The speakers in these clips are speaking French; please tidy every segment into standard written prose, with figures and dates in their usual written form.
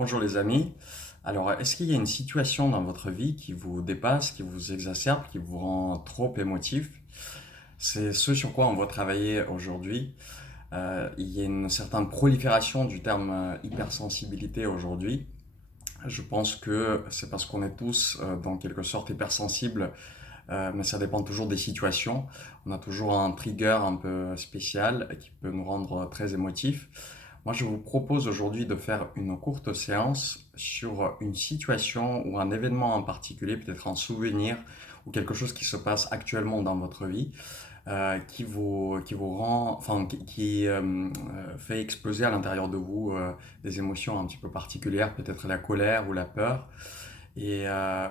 Bonjour les amis. Alors, est-ce qu'il y a une situation dans votre vie qui vous dépasse, qui vous exacerbe, qui vous rend trop émotif? C'est ce sur quoi on va travailler aujourd'hui. Il y a une certaine prolifération du terme hypersensibilité aujourd'hui. Je pense que c'est parce qu'on est tous, dans quelque sorte, hypersensibles, mais ça dépend toujours des situations. On a toujours un trigger un peu spécial qui peut nous rendre très émotifs. Moi, je vous propose aujourd'hui de faire une courte séance sur une situation ou un événement en particulier, peut-être un souvenir ou quelque chose qui se passe actuellement dans votre vie, qui vous rend, enfin, qui fait exploser à l'intérieur de vous des émotions un petit peu particulières, peut-être la colère ou la peur. Et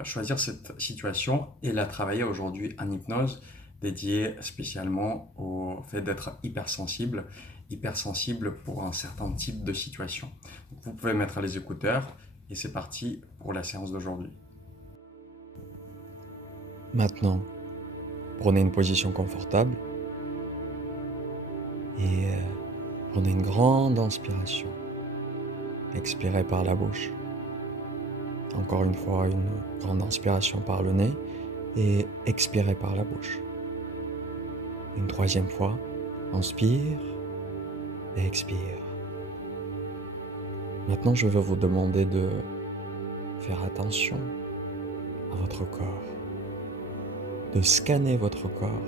choisir cette situation et la travailler aujourd'hui en hypnose, dédiée spécialement au fait d'être hypersensible, hypersensible pour un certain type de situation. Donc, vous pouvez mettre les écouteurs et c'est parti pour la séance d'aujourd'hui. Maintenant, prenez une position confortable et prenez une grande inspiration. Expirez par la bouche. Encore une fois, une grande inspiration par le nez et expirez par la bouche. Une troisième fois, inspire et expire. Maintenant, je vais vous demander de faire attention à votre corps, de scanner votre corps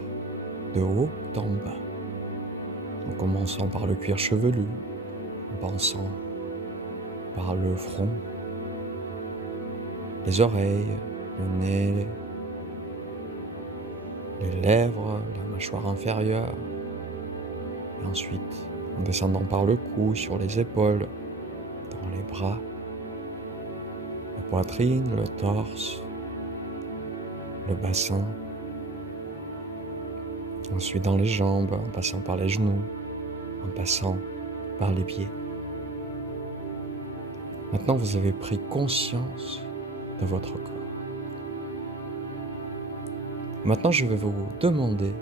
de haut en bas, en commençant par le cuir chevelu, en passant par le front, les oreilles, le nez, les lèvres, la mâchoire inférieure, et ensuite en descendant par le cou, sur les épaules, dans les bras, la poitrine, le torse, le bassin, ensuite dans les jambes, en passant par les genoux, en passant par les pieds. Maintenant, vous avez pris conscience de votre corps. Maintenant, je vais vous demander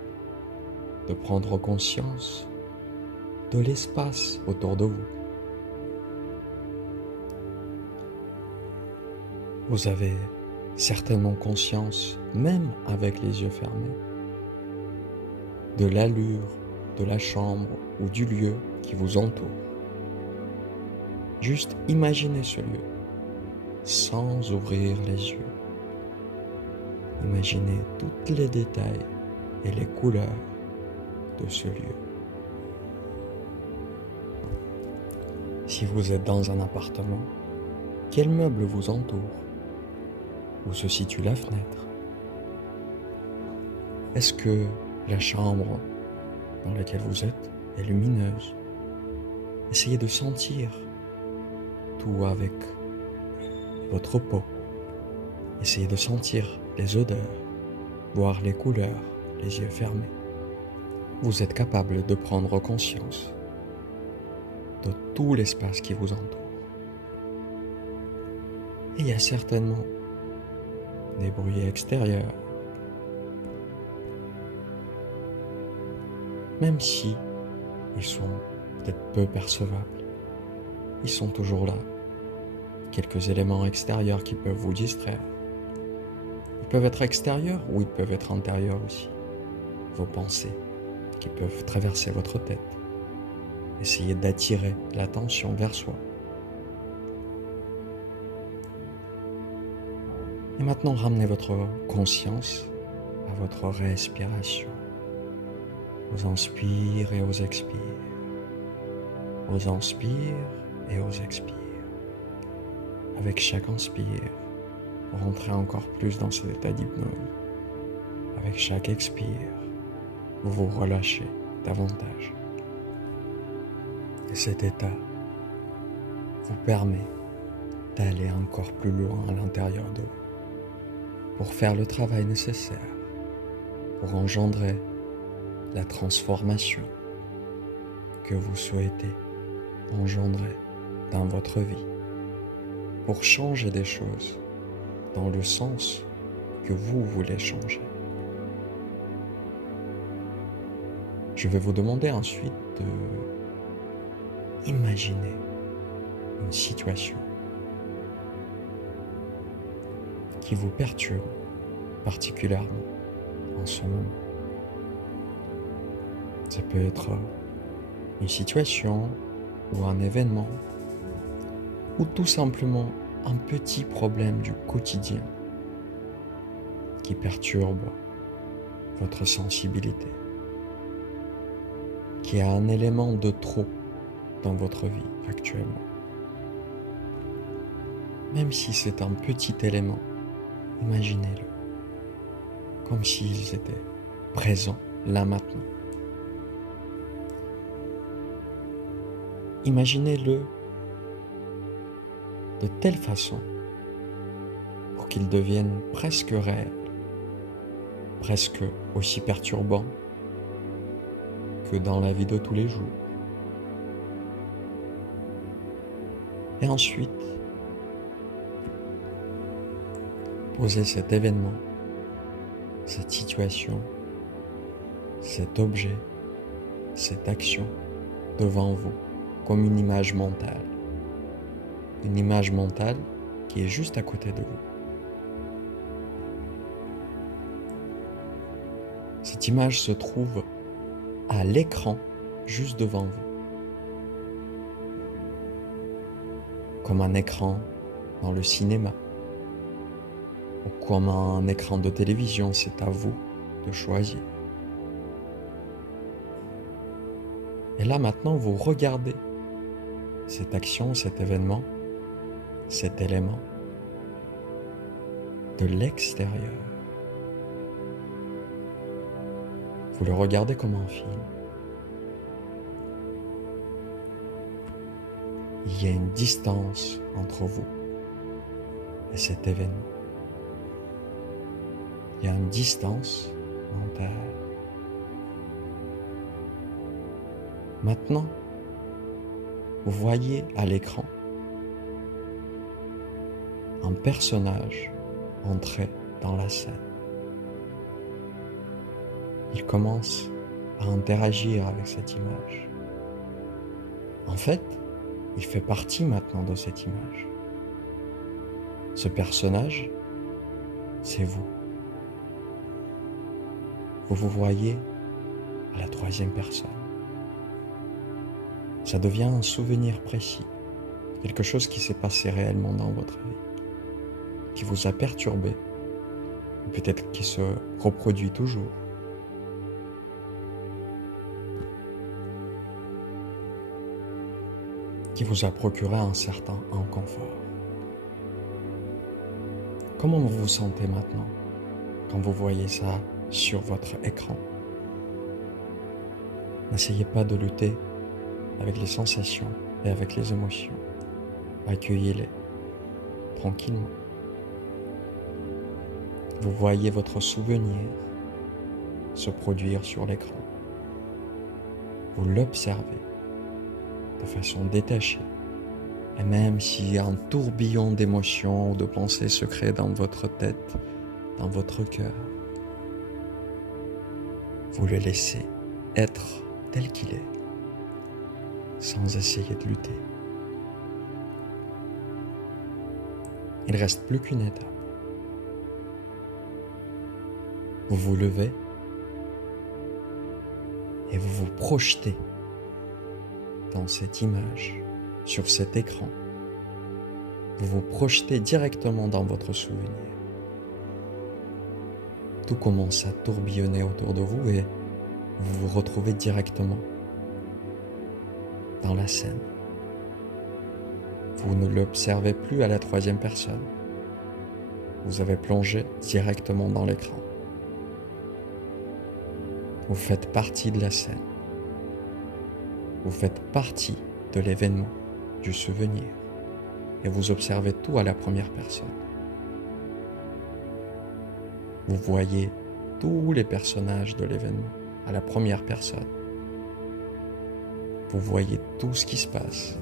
de prendre conscience de l'espace autour de vous. Vous avez certainement conscience, même avec les yeux fermés, de l'allure de la chambre ou du lieu qui vous entoure. Juste imaginez ce lieu, sans ouvrir les yeux. Imaginez tous les détails et les couleurs de ce lieu. Si vous êtes dans un appartement, quels meubles vous entourent? Où se situe la fenêtre? Est-ce que la chambre dans laquelle vous êtes est lumineuse? Essayez de sentir tout avec votre peau. Essayez de sentir les odeurs, voir les couleurs, les yeux fermés. Vous êtes capable de prendre conscience de tout l'espace qui vous entoure. Et il y a certainement des bruits extérieurs, même si ils sont peut-être peu percevables. Ils sont toujours là. Quelques éléments extérieurs qui peuvent vous distraire. Ils peuvent être extérieurs ou ils peuvent être intérieurs aussi. Vos pensées qui peuvent traverser votre tête. Essayez d'attirer l'attention vers soi. Et maintenant, ramenez votre conscience à votre respiration. Aux inspires et aux expires. Aux inspires et aux expires. Avec chaque inspire, rentrez encore plus dans cet état d'hypnose. Avec chaque expire, vous vous relâchez davantage. Et cet état vous permet d'aller encore plus loin à l'intérieur de vous pour faire le travail nécessaire, pour engendrer la transformation que vous souhaitez engendrer dans votre vie, pour changer des choses dans le sens que vous voulez changer. Je vais vous demander ensuite de imaginer une situation qui vous perturbe particulièrement en ce moment. Ça peut être une situation ou un événement ou tout simplement un petit problème du quotidien qui perturbe votre sensibilité, qui a un élément de trop dans votre vie actuellement. Même si c'est un petit élément, imaginez-le comme s'ils étaient présents là maintenant. Imaginez-le de telle façon pour qu'il devienne presque réel, presque aussi perturbant que dans la vie de tous les jours. Et ensuite, posez cet événement, cette situation, cet objet, cette action devant vous comme une image mentale. Une image mentale qui est juste à côté de vous. Cette image se trouve à l'écran juste devant vous. Comme un écran dans le cinéma ou comme un écran de télévision, c'est à vous de choisir. Et là maintenant, vous regardez cette action, cet événement, cet élément de l'extérieur. Vous le regardez comme un film. Il y a une distance entre vous et cet événement. Il y a une distance mentale. Maintenant, vous voyez à l'écran un personnage entrer dans la scène. Il commence à interagir avec cette image. En fait, il fait partie maintenant de cette image. Ce personnage, c'est vous. Vous vous voyez à la troisième personne. Ça devient un souvenir précis, quelque chose qui s'est passé réellement dans votre vie, qui vous a perturbé, ou peut-être qui se reproduit toujours. Qui vous a procuré un certain inconfort. Comment vous vous sentez maintenant quand vous voyez ça sur votre écran? N'essayez pas de lutter avec les sensations et avec les émotions. Accueillez-les tranquillement. Vous voyez votre souvenir se produire sur l'écran. Vous l'observez de façon détachée. Et même s'il y a un tourbillon d'émotions ou de pensées se crée dans votre tête, dans votre cœur, vous le laissez être tel qu'il est, sans essayer de lutter. Il ne reste plus qu'une étape. Vous vous levez et vous vous projetez dans cette image, sur cet écran. Vous vous projetez directement dans votre souvenir. Tout commence à tourbillonner autour de vous et vous vous retrouvez directement dans la scène. Vous ne l'observez plus à la troisième personne. Vous avez plongé directement dans l'écran. Vous faites partie de la scène. Vous faites partie de l'événement, du souvenir, et vous observez tout à la première personne. Vous voyez tous les personnages de l'événement à la première personne. Vous voyez tout ce qui se passe.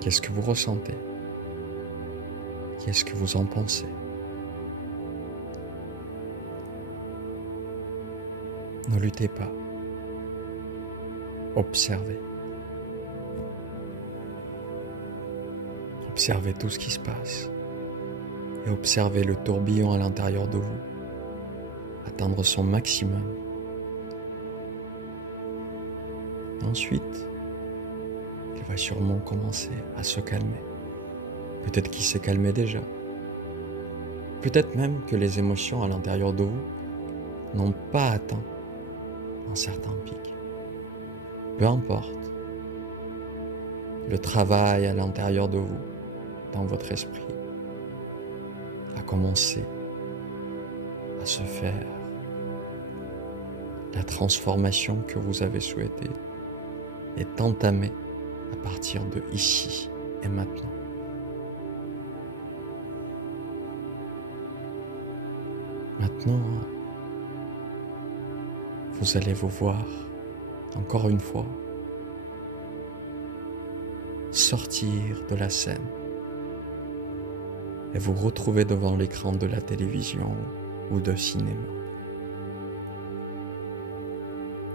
Qu'est-ce que vous ressentez? Qu'est-ce que vous en pensez? Ne luttez pas. Observez. Observez tout ce qui se passe. et observez le tourbillon à l'intérieur de vous atteindre son maximum. Ensuite, il va sûrement commencer à se calmer. Peut-être qu'il s'est calmé déjà. Peut-être même que les émotions à l'intérieur de vous n'ont pas atteint un certain pic. Peu importe. Le travail à l'intérieur de vous, dans votre esprit, a commencé à se faire. La transformation que vous avez souhaitée est entamée à partir de ici et maintenant. Maintenant, vous allez vous voir, encore une fois, sortir de la scène et vous retrouver devant l'écran de la télévision ou de cinéma.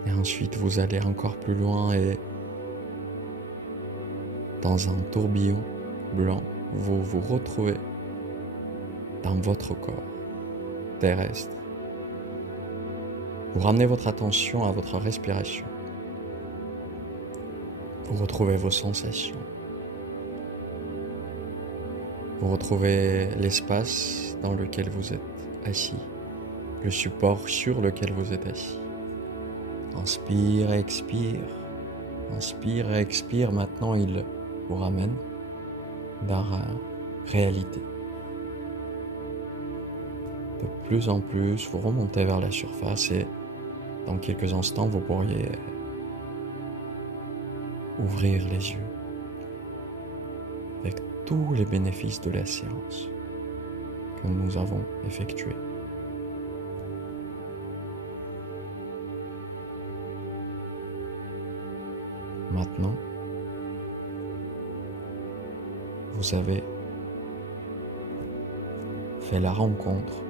Et ensuite, vous allez encore plus loin et dans un tourbillon blanc, vous vous retrouvez dans votre corps terrestre. Vous ramenez votre attention à votre respiration. Vous retrouvez vos sensations. Vous retrouvez l'espace dans lequel vous êtes assis, le support sur lequel vous êtes assis. Inspire et expire. Inspire et expire. Maintenant, il vous ramène dans la réalité. De plus en plus, vous remontez vers la surface et dans quelques instants, vous pourriez ouvrir les yeux avec tous les bénéfices de la séance que nous avons effectuée. Maintenant, vous avez fait la rencontre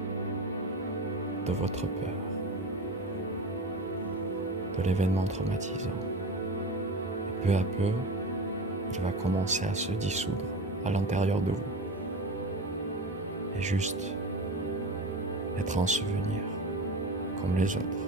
de votre peur, de l'événement traumatisant. Et peu à peu, il va commencer à se dissoudre à l'intérieur de vous. Et juste être un souvenir comme les autres.